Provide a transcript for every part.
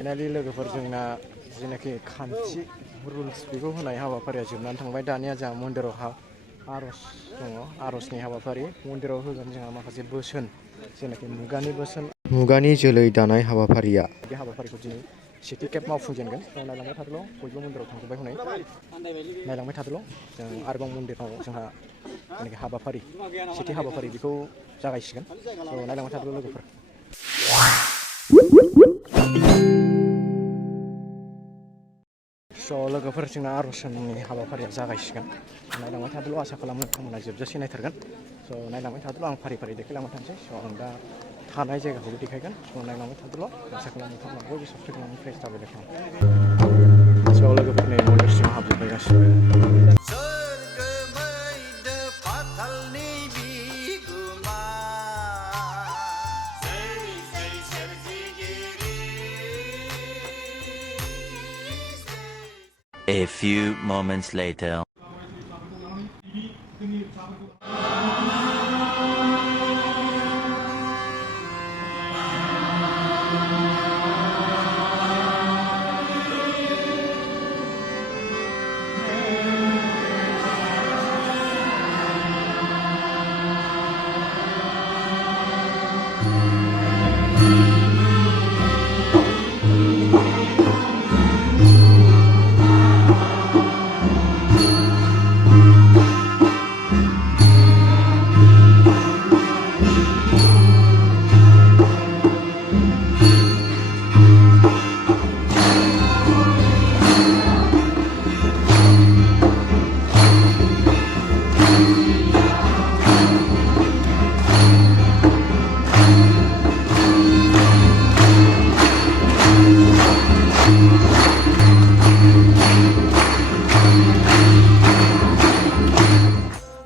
Finally लोगोफोर जोंना जेनाखि खान्थि रुल्स बेखौ होनाय हाबाफारिया जोबनानै थांबाय। दानिया जोंहा मन्दिराव आर'ज दङ। आर'जनि हाबाफारि मन्दिराव होगोन जोंहा माखासे बोसोन, जेनाखि मुगानि बोसोन, मुगानि जोलै दानाय हाबाफारिया बे हाबाफारिखौ दिनै सेथि खेब मावफुंजेनगोन। नायलांबाय थादोल', बयबो मन्दिराव थांजोब्बाय हनै नायलांबाय थादोल'। जों आरोबाव मन्दिराव जोंहा जेनाखि हाबाफारि, सेथि हाबाफारि बेखौ जागायसिगोन। नायलांबाय थादोल' लोगोफोर। लोगोफोर जोंना आर'जनि हाबाफारिया जागायसिगोन। नायलांबाय थादोल', आसा खालामो नोंथांमोना जोबजासे नायथारगोन। नायलांबाय थादोल', आं फारि फारि देखायलांबाय थानोसै। आं दा थानाय जायगाखौबो देखायगोन। नायलांबाय थादोल', आसा खालामो नोंथांमोना बयबो साबस्क्राइब खालामनानै प्रेस जाबाय थाथों। लोगोफोर नै मन्दिर सिङाव हाबजोब्बाय गासिबो। A few moments later.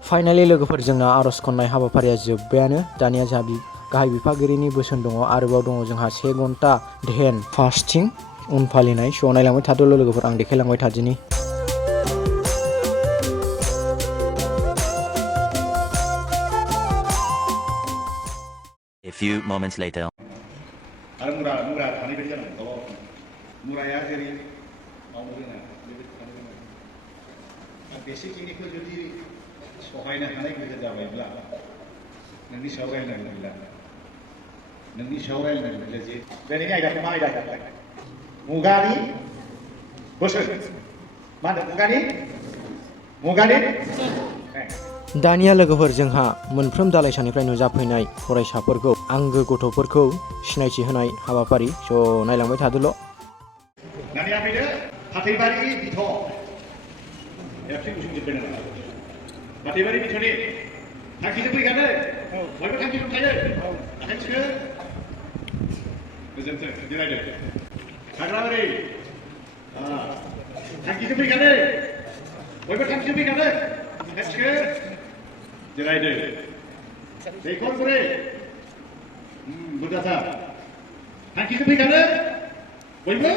Finally लोगोफोर जोंना आर'ज खन्नाय हाबाफारिया जोब्बायानो। दानिया जोंहा गाहाय बिफागिरिनि बोसोन दङ। आरोबाव दङ जोंहा 1 घन्टा ध्यान फास्टिं उन फालिनाय। नायलांबाय थादोल' लोगोफोर, आं देखायलांबाय थादिनि। A few moments later. आरो मुरा थानाय बायदि जानांगौ। मुराया जेरै मावनो रोङा बेबायदि थानो रोङा। बेसिकखिनिखौ जुदि सहायनो हानाय गोहो जाबायब्ला नोंनि सायाव रायलायनांगौ गैला। नोंनि सायाव रायलायनांगौ गैला जे दिनैनि आयदाखौ मा आयदा होनोमोनलाय? मुगानि बोसोन। मा होनदों? मुगानि दानिया लोगोफोर जोंहा मोनफ्रोम दालाइसानिफ्राय नुजाफैनाय फरायसाफोरखौ, आंगो गथ'फोरखौ सिनायथि होनाय हाबाफारि। नायलांबाय थादोल'। दानिया फैदो फाथैबारि बिथ'। जोबबाय नामा? फाथैबारि बिथ'नि थांखिजों फैखादो। बयबो थांखि दंखायो। आखाइ थिखो। गोजोन्थों। जिरायदो। हाग्राबारि थांखिजों फैखादो। बयबो थांखिजों फैखादो। आखाइ थिखो। जिरायदो। दैखरगुरि बुरजाथार थांखिजों फैखादो। बयबो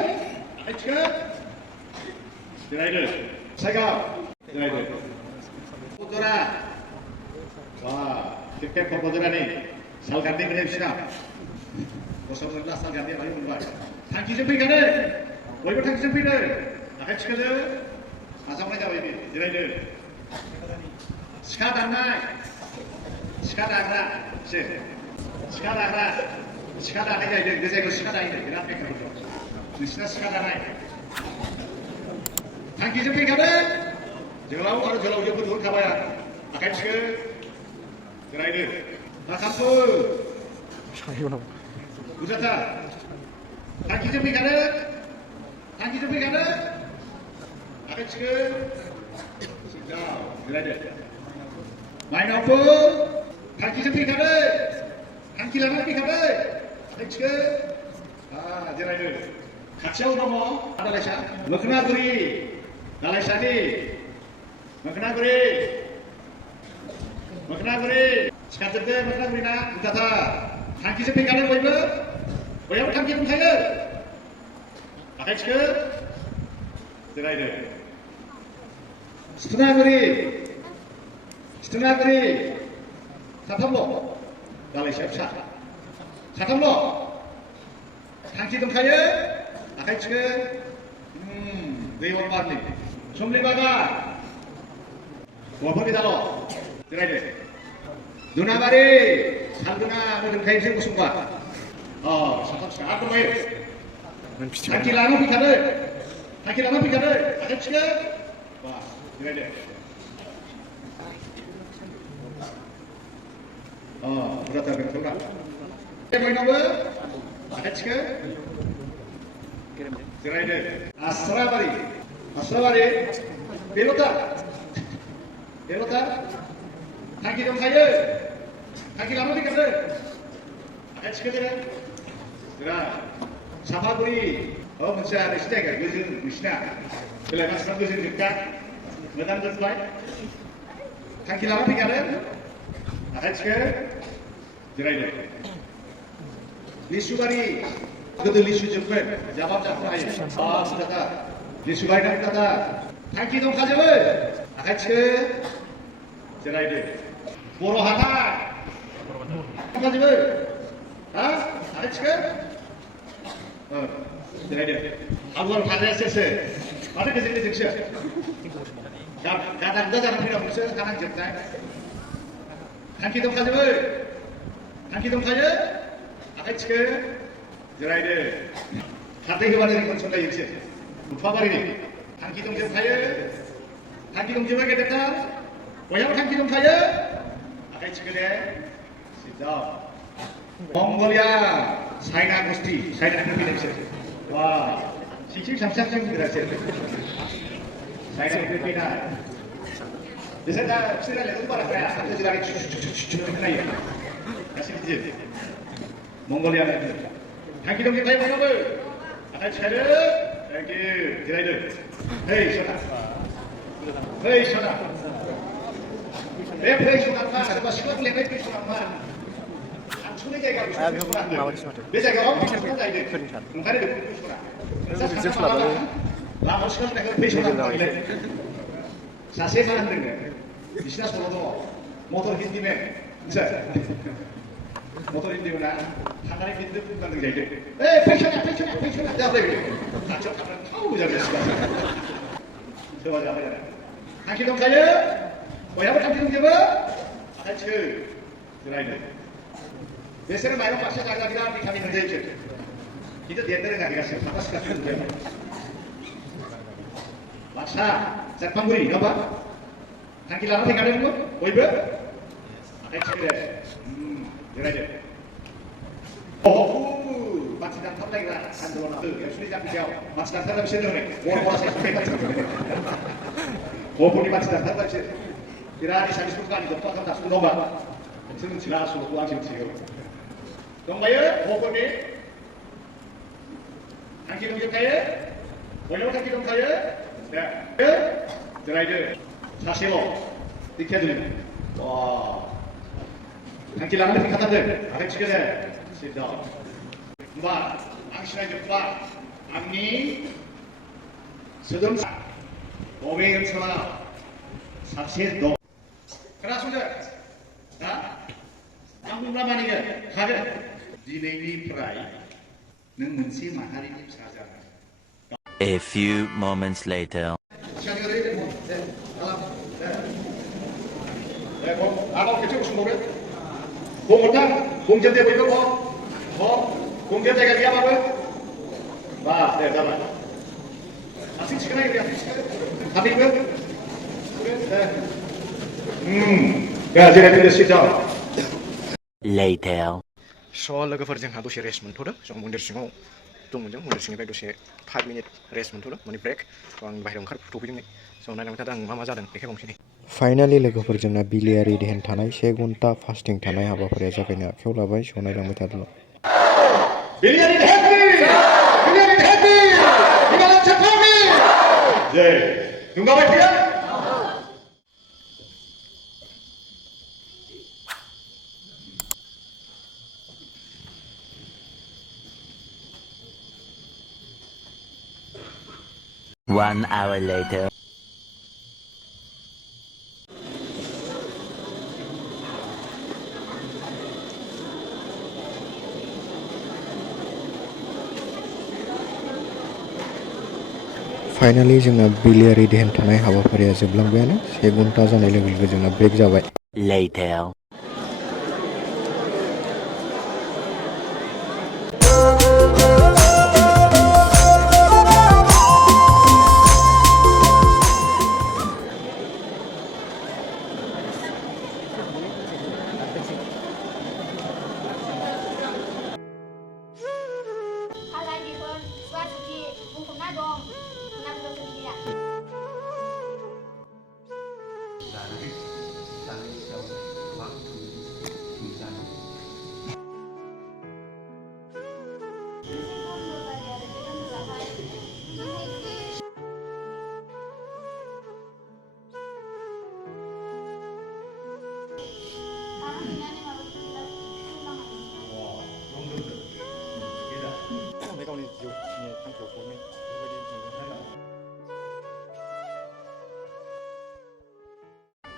आखाइ थिखो। जिरायदो। सायगाव जिरायदो। क'क्राझारा खेबखेब क'क्राझारानि सालगान्दै मोननाय बिसिना गसर मोनला सालगान्दै माने मोनबाय। थांखिजों फैखादो। बयबो थांखिजों फैदो। आखाइ थिखोदो। आजावनाय जाबाय बे। जिरायदो। सिखा दाननाय, सिखा दाग्रा, सिखा दाग्रा, सिखा दानाय जाहैदों। बे जायगायाव सिखा दाहैदों। बिराद बेखारफोर दं। नोंसिना सिखा दानाय। थांखिजों फैखादो। जोहोलाव आरो जोहोलावजोफोर होखाबाय आं। आखाइ थिखो। जिरायदो। माखामफोर बुरजाथार थांखिजों फैखादो। थांखिजों फैखादो। आखाइ थिखो। जिरायदो। माइनावफोर थांखिजों फैखादो। थांखि लानानै फैखादो। आखाइ थिखो। जिरायदो। खाथियाव दङ दालाइसा मोखोनागुरि दालाइसानि मोखोनागुरि सिखारजोबदो। मोखोनागुरिना बुरजाथार थांखिजों फैखादो। बयहाबो थांखि दंखायो। आखाइ थिखो। जिरायदो। सिथुनागुरि साथामल' दालाइसाया फिसा साथामल' थांखि दंखायो। 아카이 치근. 의원 반님. somli바가. 와버리다로. 드라이드. 누나말이 살구나 모든 가입생 무슨과. 잠깐 아까 뭐예요? 한끼라는 피카를. 한끼라는 피카를. 아카이 치근. 와, 드라이드. 그렇다 그렇다. 뭐 있는 거야? 아치가? 드라이드. 아스라바리. 벨로타. 한기 좀 가요. 한기 가면 되겠어. 아치가 드라. 사파구리. 문자 시작이야. 요즘 무시나. 그래 맞는 것은 줄까? 뭐단 줄 거야? 한기 가면 되겠어. 아치가 드라이드. 리슈가리 그들 리슈 줍을 야밥 잡고 하이 진짜다 리슈가리 남다다 한기동 가져을 아가치 드라이드 보러 하나 가져을 아가치 드라이드 하루를 받아야겠어 받을 게 생긴 즉시 가당 너자는 필요 없어 가당 적다 한기동 가져을 한기동 가져 아카이치크 드라이드 가뜩이 받는 건 존나 일치 파바리니 한기동 좀 가요 한기동 좀 하게 됐다 뭐냐면 한기동 가요 아카이치크네 sit 몽골이야 사이나 고스티 사이나 필리핀 와 시킬 잠상상 들었어요 사이나 필리핀 이제 나 시간을 내고 말할 거야 드라이드 쭉쭉쭉쭉 하나요 아시겠지 몽골리아는 한기동 격파의 번호를 아카치카르 땡큐 드라이드 헤이 쇼다 내 플레이 쇼다 정말 시간을 내가 플레이 쇼다 안촌에 가고 싶어 내 자가 엄청 좋다 이제 공간에 놓고 싶구나 그래서 라모 시간 내가 플레이 쇼다 자세히 사람들은 미시나 소로도 모tor 힌디메 모tor 힌디구나 하나의 힌디 분간등 얘기 펜션이야 야 그래 나저 가면 타고 잡았어 저 맞아 한기동 가요 뭐야 한기동 잡아 아치 드라이브 내세는 마이너 박사 자가지가 비타민 흔들어 있죠 이제 옛날에 가기가 싫어 바빠스가 흔들어 박사 짝방구리 이거 봐 한기 나한테 가려는 거? 보이브? 아치 그래 드라이브 마치단 탑다기가 안 들어오나 열심히 잡히죠 마치단 사람이 싫어하네 오라오라서 오분이 마치단 사람이 이라니 자기 술가 아니고 빡빡 다수고 넘어가 지금 지나서 꾸안심 지금 넘어가요 오분이 한기동 가요 원래 한기동 가요 네 드라이브 사실로 익혀드립니다 와 한길 나가는 가다들 아래 치겨내 시다 마 앙시나이 족바 앙니 서점사 오메연처나 삭세도 그렇습니다 한국라만이게 가게 디네이니 프라이 능 문시 마하리님 사자 A few moments later. 시간이 걸리네 아까 그쪽 무슨 거래? 공물탕 공전대 보이고 공전대가 위험하고 네 잡아 아직 시간이 그래 가비고 야 제가 근데 시작 Later. लोगोफोरजोंहा दसे रेस्ट मोनथ'दों जों मन्दिर सिङाव दंमोन जों मन्दिर सिंनिफ्राय दसे 5 मिनिट रेस्ट मोनथ'दों माने ब्रेक आं बाहेरायाव ओंखारथ'फैदों जों नायलांबाय थादों आं मा जादों देखायबावनोसै फाइनालि लोगोफोरजोंना बिलियारि ध्यान थानाय 1 घन्टा फास्टिं थानाय हाबाफारिया जागायनो आखायाव लाबाय स' नायलांबाय थादों बिलियारि 이거는 착함이 네 눈 감을게요 One hour later. फाइनालि जोंना बिलियारि देहान थानाय हाबाफारिया जोबलांबायानो 1 घन्टा जानाय लोगो लोगो जोंना ब्रेक जाबाय। Later.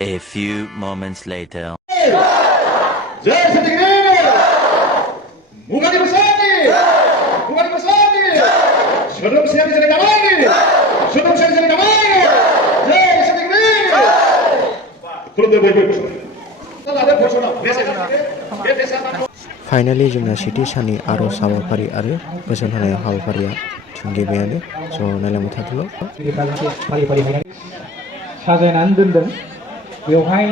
A few moments later. Jai Sinaithi! Mugani Bwswn! Mugani Bwswn! Sebelum saya di sini kembali, sebelum saya di sini kembali, Jai Sinaithi! Kurang lebih bagus. Ada personal. Biasa. Finally जोंना सेथि साननि आर'ज हाबाफारि आरो बोसोन होनाय हाबाफारिया थुंगेबायानो स' नायलांबाय थादोल'। साजायनानै दोनदों बेवहाय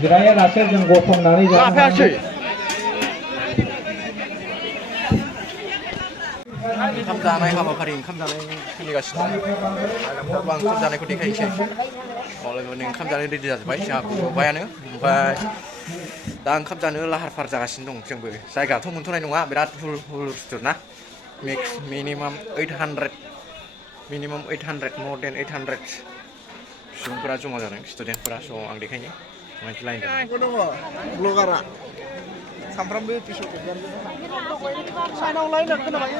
जिरायालासे जों गसंनानै जानो ओंखाम जानाय हाबाफारि ओंखाम जानाय सोलिगासिनो दं। ओंखाम जानायखौ देखायनोसै। मालायफोरनि ओंखाम जानो रेडि जाजोब्बाय जोंहा गबायानो ओमफ्राय दा ओंखाम जानो लाहार फाहार जागासिनो दं जोंबो। जायगाथ' मोनथ'नाय नङा बिराद हुलस्थुल ना। मिनिमाम 800 more than 800 सुबुंफोरा जमा जादों स्टुडेन्टफोरा स' आं देखायनो माइक लाइन दङ ब्लगारा सामफ्रामबो एपिसड साइनाव लाइन खोनाबाय